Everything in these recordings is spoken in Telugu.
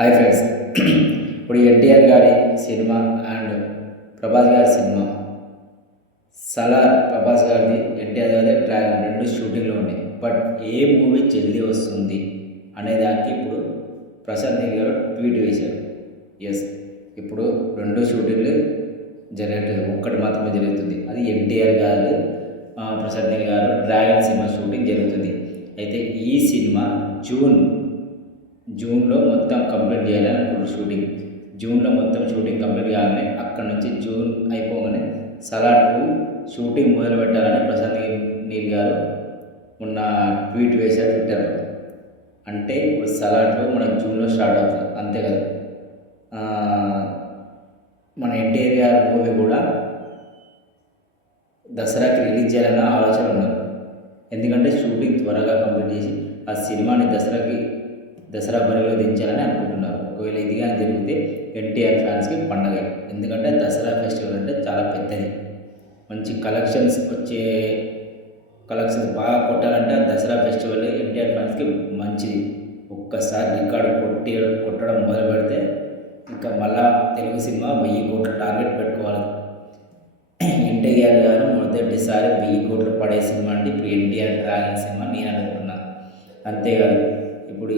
Hi friends. ఇప్పుడు ఎన్టీఆర్ గారి సినిమా అండ్ ప్రభాస్ గారి సినిమా సలార్, ప్రభాస్ గారిది ఎన్టీఆర్ గారి డ్రాగన్ రెండు షూటింగ్లో ఉన్నాయి. బట్ ఏ మూవీ జల్దీ వస్తుంది అనే దానికి ఇప్పుడు ప్రశాంత్ నీల్ గారు ట్వీట్ వేశారు. ఎస్, ఇప్పుడు రెండు షూటింగ్లు జరగట్లేదు, ఒక్కటి మాత్రమే జరుగుతుంది. అది ఎన్టీఆర్ గారు ప్రశాంత్ నీల్ గారు డ్రాగన్ సినిమా షూటింగ్ జరుగుతుంది. అయితే ఈ సినిమా జూన్లో మొత్తం కంప్లీట్ చేయాలని అనుకుంటున్నారు. జూన్లో మొత్తం షూటింగ్ కంప్లీట్ కాగానే అక్కడ నుంచి జూన్ అయిపోగానే సలార్ 2 షూటింగ్ మొదలు పెట్టాలని ప్రశాంత్ నీల్ గారు మొన్న ట్వీట్ వేశారు ట్విట్టర్లో. అంటే ఇప్పుడు సలార్ 2 మనకు జూన్లో స్టార్ట్ అవుతుంది, అంతే కదా. మన ఎన్టీఆర్ గారి మూవీ కూడా దసరాకి రిలీజ్ చేయాలన్న ఆలోచన ఉన్నారు. ఎందుకంటే షూటింగ్ త్వరగా కంప్లీట్ చేసి ఆ సినిమాని దసరా బరిలో దించాలని అనుకుంటున్నారు. ఒకవేళ ఇది కానీ జరిగితే ఎన్టీఆర్ ఫ్యాన్స్కి పండగ. ఎందుకంటే దసరా ఫెస్టివల్ అంటే చాలా పెద్దది, మంచి కలెక్షన్స్ బాగా కొట్టాలంటే దసరా ఫెస్టివల్ ఎన్టీఆర్ ఫ్యాన్స్కి మంచిది. ఒక్కసారి రికార్డు కొట్టడం మొదలు పెడితే ఇంకా మళ్ళా తెలుగు సినిమా 1000 కోట్ల టార్గెట్ పెట్టుకోవాలి. ఎన్టీఆర్ గారు మొదటిసారి 1000 కోట్లు పడే సినిమా అంటే ఇప్పుడు ఎన్టీఆర్ డ్రాగన్ సినిమా నేను అనుకుంటున్నాను. అంతేకాదు, ఇప్పుడు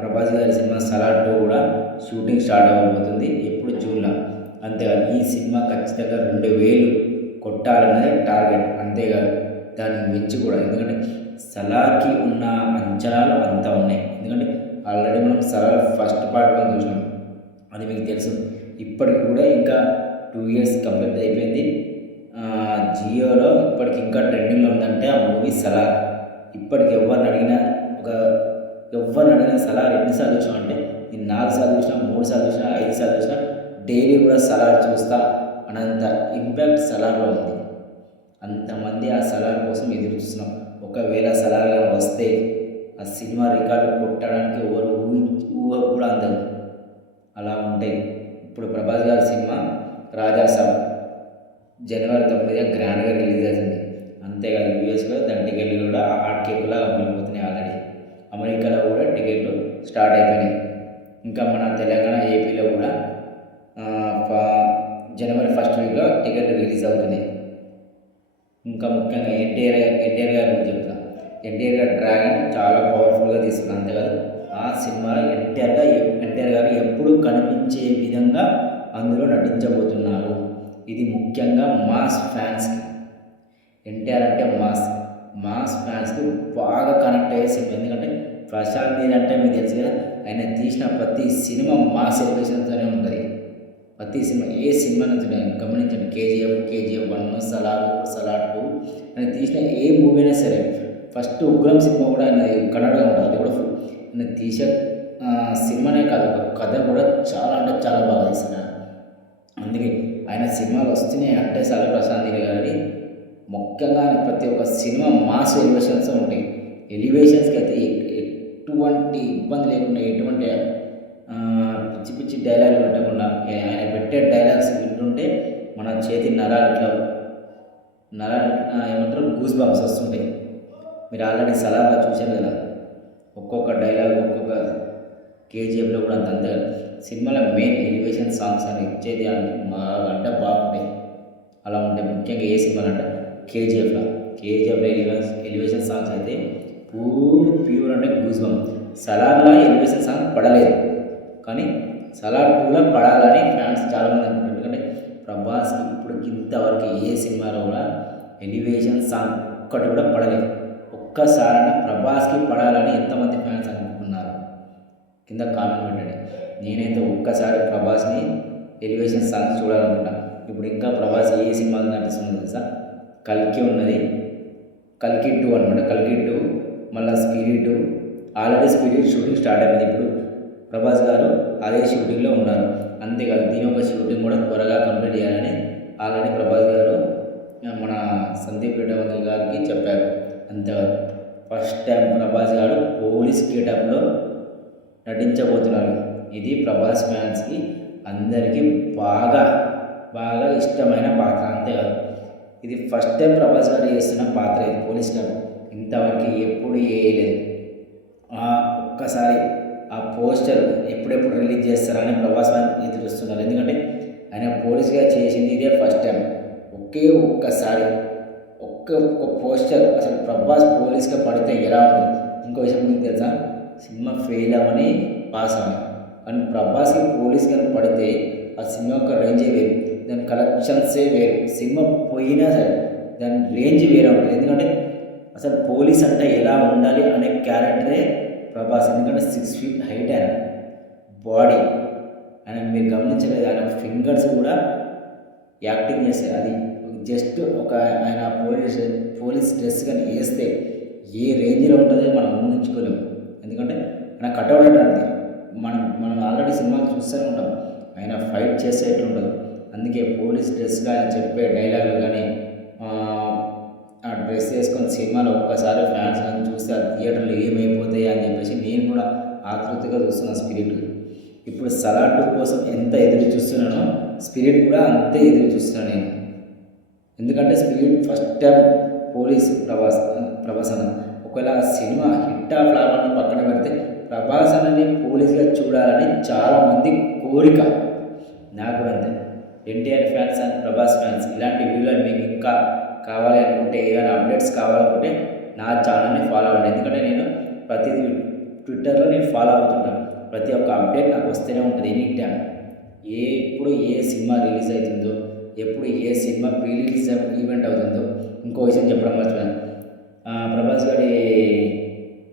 ప్రభాస్ గారి సినిమా సలార్ 2 కూడా షూటింగ్ స్టార్ట్ అవ్వబోతుంది ఎప్పుడు జూన్లో. అంతేకాదు, ఈ సినిమా ఖచ్చితంగా 2000 కొట్టాలన్నది టార్గెట్. అంతేకాదు, దానికి మించి కూడా. ఎందుకంటే సలార్కి ఉన్న అంచనాలు అంతా ఉన్నాయి. ఎందుకంటే ఆల్రెడీ మనం సలార్ ఫస్ట్ పార్ట్ 1 చూసినాం, అది మీకు తెలుసు. ఇప్పటికి కూడా ఇంకా 2 years కంప్లీట్ అయిపోయింది. జియోలో ఇప్పటికి ఇంకా ట్రెండింగ్లో ఉందంటే ఆ మూవీ సలార్. ఇప్పటికి ఎవరిని అడిగినా సలార్ ఎన్నిసార్లు చూసినా అంటే నేను 4 సార్లు చూసినా, 3 సార్లు చూసినా, 5 సార్లు చూసినా, డైలీ కూడా సలార్ చూస్తా అనంత ఇంపాక్ట్ సలార్లో ఉంది. అంతమంది ఆ సలార్ కోసం ఎదురు చూస్తున్నాం. ఒకవేళ సలార్ వస్తే ఆ సినిమా రికార్డు కొట్టడానికి ఎవరు ఊహ కూడా అందదు, అలా ఉంటాయి. ఇప్పుడు ప్రభాస్ గారి సినిమా రాజాసాబ్ జనవరి 9 గ్రాండ్గా రిలీజ్ అవుతుంది. అంతేకాదు, యూఎస్లో దాని టికెట్లు కూడా హాట్ కేకులా అమ్ముడిపోతున్నాయి. ఆల్రెడీ అమెరికాలో కూడా టికెట్లు స్టార్ట్ అయిపోయినాయి. ఇంకా మన తెలంగాణ, ఏపీలో కూడా జనవరి 1st వీక్లో టికెట్లు రిలీజ్ అవుతున్నాయి. ఇంకా ముఖ్యంగా ఎన్టీఆర్ గారి గురించి చెప్తాను. ఎన్టీఆర్ గారు డ్రాగన్ చాలా పవర్ఫుల్గా తీసుకున్నాను. అంతేకాదు, ఆ సినిమాలో ఎన్టీఆర్ గారు ఎప్పుడు కనిపించే విధంగా అందులో నటించబోతున్నారు. ఇది ముఖ్యంగా మాస్ ఫ్యాన్స్కి, ఎన్టీఆర్ అంటే మాస్ ఫ్యాన్స్కి బాగా కనెక్ట్ అయ్యే సినిమా. ఎందుకంటే ప్రశాంత్ నీల్ అంటే మీకు తెలుసు కదా, ఆయన తీసిన ప్రతి సినిమా మాస్ ఎలివేషన్తోనే ఉంటుంది. ప్రతి సినిమా, ఏ సినిమా నుంచి గమనించండి, కేజీఎఫ్ 1, సలార్ 2 ఆయన తీసిన ఏ మూవీ అయినా సరే. ఫస్ట్ ఉగ్రం సినిమా కూడా ఆయన కన్నడగా ఉంటుంది. అది కూడా ఆయన తీసే సినిమానే కాదు, ఒక కథ కూడా చాలా అంటే చాలా బాగా తీస్తారు. అందుకే ఆయన సినిమాలు వస్తున్నాయి అంటే చాలా ప్రశాంత్ నీల్ గారి ముఖ్యంగా ఆయన ప్రతి ఒక్క సినిమా మాస్ ఎలివేషన్స్ ఉంటాయి. ఎలివేషన్స్కి అయితే ఎటువంటి ఇబ్బంది లేకుండా, ఎటువంటి పిచ్చి డైలాగ్ పెట్టకుండా ఆయన పెట్టే డైలాగ్స్ వింటుంటే మన చేతి నరాలు ఏమంటారు, గూస్ బంప్స్ వస్తుంటాయి. మీరు ఆల్రెడీ సలార్లో చూశారు కదా, ఒక్కొక్క డైలాగ్ ఒక్కొక్క కేజీఎఫ్లో కూడా అంత సినిమాలో మెయిన్ ఎలివేషన్ సాంగ్స్ అని ఇచ్చేది అంటే బాగుంటాయి. అలా ఉంటాయి. ముఖ్యంగా ఏ సినిమాలు అంటే కేజీఎఫ్లో ఎలివేషన్ సాంగ్స్ అయితే ప్యూర్ అంటే గూస్ బంప్. సలార్లో ఎలివేషన్ సాంగ్ పడలేదు, కానీ సలార్ 2లో పడాలని ఫ్యాన్స్ చాలామంది అనుకుంటారు. ఎందుకంటే ప్రభాస్కి ఇప్పుడు ఇంతవరకు ఏ సినిమాలో కూడా ఎలివేషన్ సాంగ్ ఒక్కటి కూడా పడలేదు. ఒక్కసారైనా ప్రభాస్కి పడాలని ఎంతమంది ఫ్యాన్స్ అనుకుంటున్నారు కింద కామెంట్ పెట్టండి. నేనైతే ఒక్కసారి ప్రభాస్ని ఎలివేషన్ సాంగ్ చూడాలనుకుంటాను. ఇప్పుడు ఇంకా ప్రభాస్ ఏ సినిమాలు నటిస్తుంది తెలుసా? కల్కి ఉన్నది, కల్కి 2 అనమాట. కల్కి 2 మళ్ళీ spirit, already spirit shooting start అయింది. ఇప్పుడు ప్రభాస్ గారు అదే షూటింగ్లో ఉన్నారు. అంతేకాదు, దీని ఒక షూటింగ్ కూడా త్వరగా కంప్లీట్ చేయాలని ఆల్రెడీ ప్రభాస్ గారు మన సందీప్ రెడ్డి గారికి చెప్పారు. అంతేకాదు, ఫస్ట్ టైం ప్రభాస్ గారు పోలీస్ గెటప్లో నటించబోతున్నారు. ఇది ప్రభాస్ ఫ్యాన్స్కి అందరికీ బాగా ఇష్టమైన పాత్ర. అంతేకాదు, ఇది ఫస్ట్ టైం ప్రభాస్ గారు చేస్తున్న పాత్ర. ఇది పోలీస్ గెటప్ ఇంతవరకు ఎప్పుడు వేయలేదు. ఒక్కసారి ఆ ఆ పోస్టర్ ఎప్పుడెప్పుడు రిలీజ్ చేస్తారని ప్రభాస్ ఫ్యాన్ ఎదురు చూస్తున్నారు. ఎందుకంటే ఆయన పోలీస్గా చేసింది ఇదే ఫస్ట్ టైం. ఒకే ఒక్కసారి ఒక్క పోస్టర్ అసలు ప్రభాస్ పోలీస్గా పడితే ఎలా ఉంటుంది. ఇంకో విషయం మీకు తెలుసా, సినిమా ఫెయిల్ అవ్వని పాస్ అవ్వని, కానీ ప్రభాస్కి పోలీస్గా పడితే ఆ సినిమా యొక్క రేంజే వేరు, దాని కలెక్షన్సే వేరు. సినిమా పోయినా సరే దాని రేంజ్ వేరే ఉంటుంది. ఎందుకంటే అసలు పోలీస్ అంటే ఎలా ఉండాలి అనే క్యారెక్టరే ప్రభాస్. ఎందుకంటే 6 feet హైట్ ఆయన బాడీ, ఆయన మీరు గమనించలేదు, ఆయన ఫింగర్స్ కూడా యాక్టింగ్ చేస్తే అది జస్ట్ ఒక ఆయన పోలీస్ డ్రెస్ కానీ వేస్తే ఏ రేంజ్లో ఉంటుందో మనం ఊహించుకోలేము. ఎందుకంటే ఆయన కట్అవుట్ అంటే మనం ఆల్రెడీ సినిమాలు చూస్తూనే ఉంటాం, ఆయన ఫైట్ చేస్తే ఎట్లుంటుంది. అందుకే పోలీస్ డ్రెస్గా ఆయన చెప్పే డైలాగులు కానీ ఆ డ్రెస్ వేసుకొని సినిమాలో ఒక్కసారి ఫ్యాన్స్ కానీ చూస్తే ఆ థియేటర్లో ఏమైపోతాయి అని చెప్పేసి నేను కూడా ఆతృతగా చూస్తున్నాను స్పిరిట్. ఇప్పుడు సలార్ 2 కోసం ఎంత ఎదురు చూస్తున్నానో స్పిరిట్ కూడా అంతే ఎదురు చూస్తున్నాను నేను. ఎందుకంటే spirit first time police Prabhas అన్న ఒకవేళ ఆ సినిమా హిట్ ఆఫ్ ఫ్లాప్ అని పక్కన పెడితే ప్రభాస్ అన్నని పోలీస్గా చూడాలని చాలామంది కోరిక. నాకు కూడా అంతే. NTR fans and Prabhas fans ఇలాంటి వీడియోలు మీకు ఇంకా కావాలి అనుకుంటే, ఏదైనా అప్డేట్స్ కావాలనుకుంటే నా ఛానల్ని ఫాలో అవ్వండి. ఎందుకంటే నేను ప్రతిదీ ట్విట్టర్లో నేను ఫాలో అవుతుంటాను. ప్రతి ఒక్క అప్డేట్ నాకు వస్తూనే ఉంటుంది ఎనీ టైం. ఎప్పుడు ఏ సినిమా రిలీజ్ అవుతుందో, ఎప్పుడు ఏ సినిమా ప్రీ రిలీజ్ ఈవెంట్ అవుతుందో. ఇంకో విషయం చెప్పడం మర్చిపోయాను, ప్రభాస్ గారి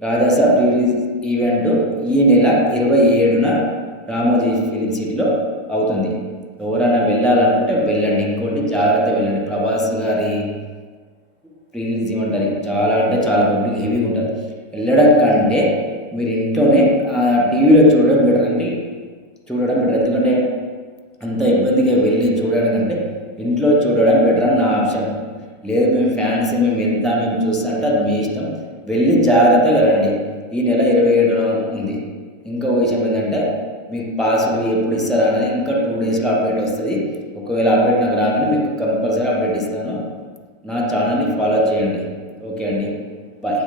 రాజాసాబ్ ప్రీ రిలీజ్ ఈవెంట్ ఈ నెల 27న రామోజీ ఫిలిం సిటీలో అవుతుంది. ఎవరైనా వెళ్ళాలనుకుంటే వెళ్ళండి. ఇంకోటి జాగ్రత్త వెళ్ళండి. ప్రభాస్ గారి ప్రీ రిలీజ్ ఈవెంట్ అది చాలా అంటే చాలా పబ్లిక్ హెవీగా ఉంటుంది. వెళ్ళడం కంటే మీరు ఇంట్లోనే టీవీలో చూడడం బెటర్ అండి. ఎందుకంటే అంత ఇబ్బందిగా వెళ్ళి చూడడం కంటే ఇంట్లో చూడడం బెటర్ అని నా ఆప్షన్. లేదు మేము ఫ్యాన్స్ మేము చూస్తా అంటే అది మీ ఇష్టం. వెళ్ళి జాగ్రత్తగా రండి. ఈ నెల 27న ఉంది. ఇంకో విషయం ఏంటంటే మీకు పాస్లు ఎప్పుడు ఇస్తారా అనేది ఇంకా 2 daysలో అప్డేట్ వస్తుంది. ఒకవేళ అప్డేట్ నాకు రాగానే మీకు కంపల్సరీ అప్డేట్ ఇస్తాను. నా ఛానల్ని ఫాలో చేయండి. ఓకే అండి, బాయ్.